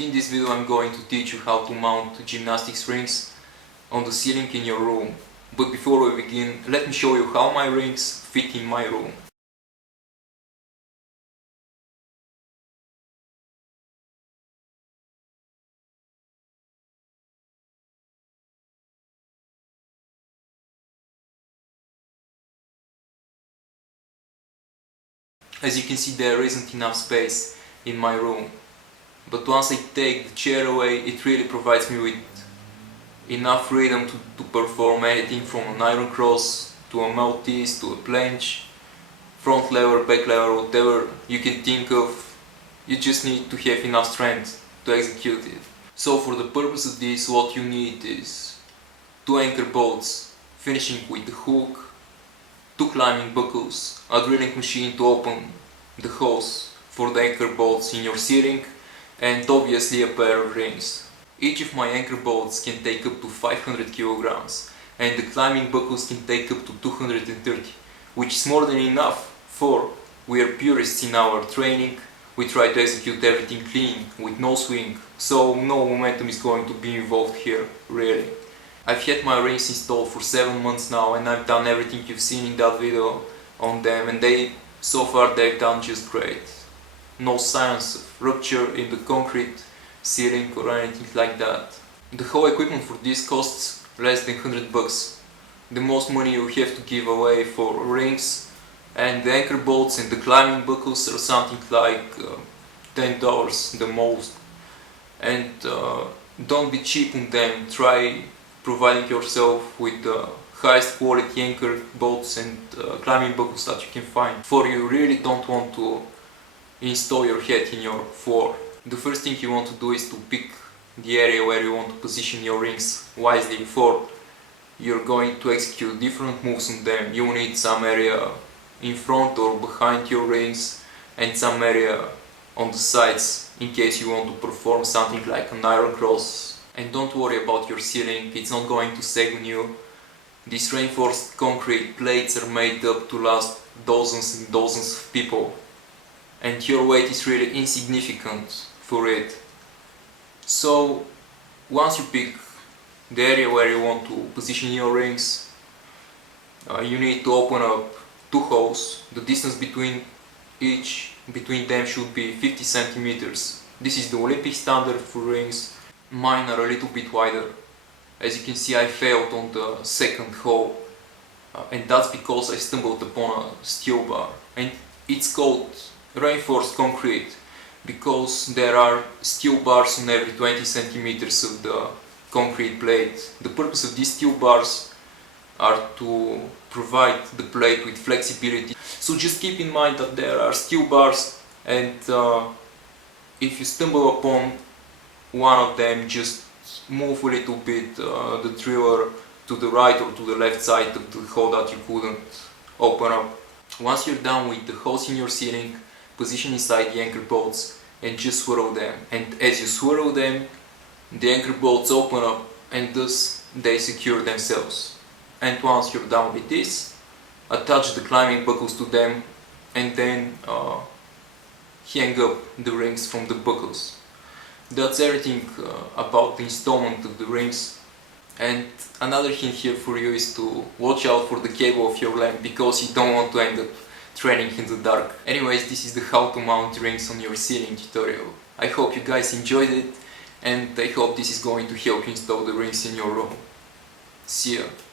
in this video I'm going to teach you how to mount gymnastics rings on the ceiling in your room. But before we begin, let me show you how my rings fit in my room. As you can see, there isn't enough space in my room, but once I take the chair away, it really provides me with enough freedom to perform anything from an iron cross to a Maltese to a planche, front lever, back lever, whatever you can think of. You just need to have enough strength to execute it. So for the purpose of this, what you need is 2 anchor bolts finishing with the hook, 2 climbing buckles, a drilling machine to open the holes for the anchor bolts in your ceiling, and obviously a pair of rings. Each of my anchor bolts can take up to 500 kilograms, and the climbing buckles can take up to 230, which is more than enough, for we are purists in our training. We try to execute everything clean, with no swing, so no momentum is going to be involved here, really. I've had my rings installed for 7 months now, and I've done everything you've seen in that video on them, and so far they've done just great. No signs of rupture in the concrete ceiling or anything like that. The whole equipment for this costs less than 100 bucks. The most money you have to give away for rings and the anchor bolts and the climbing buckles are something like $10 the most. And don't be cheap on them. Try providing yourself with the highest quality anchor bolts and climbing buckles that you can find, for you really don't want to install your head in your floor. The first thing you want to do is to pick the area where you want to position your rings wisely. Before you're going to execute different moves on them, you need some area in front or behind your rings and some area on the sides in case you want to perform something like an iron cross. And don't worry about your ceiling, it's not going to sag on you. These reinforced concrete plates are made up to last dozens and dozens of people, and your weight is really insignificant for it. So once you pick the area where you want to position your rings, you need to open up 2 holes. The distance between them should be 50 centimeters. This is the Olympic standard for rings. Mine are a little bit wider. As you can see, I failed on the 2nd hole, and that's because I stumbled upon a steel bar. And it's called reinforced concrete because there are steel bars on every 20 centimeters of the concrete plate. The purpose of these steel bars are to provide the plate with flexibility. So just keep in mind that there are steel bars, and if you stumble upon one of them, just move a little bit the driller to the right or to the left side of the hole that you couldn't open up. Once you're done with the holes in your ceiling, position inside the anchor bolts and just swirl them. And as you swirl them, the anchor bolts open up and thus they secure themselves. And once you're done with this, attach the climbing buckles to them and then hang up the rings from the buckles. That's everything about the installment of the rings. And another hint here for you is to watch out for the cable of your lamp, because you don't want to end up training in the dark. Anyways, this is the how to mount rings on your ceiling tutorial. I hope you guys enjoyed it, and I hope this is going to help you install the rings in your room. See ya!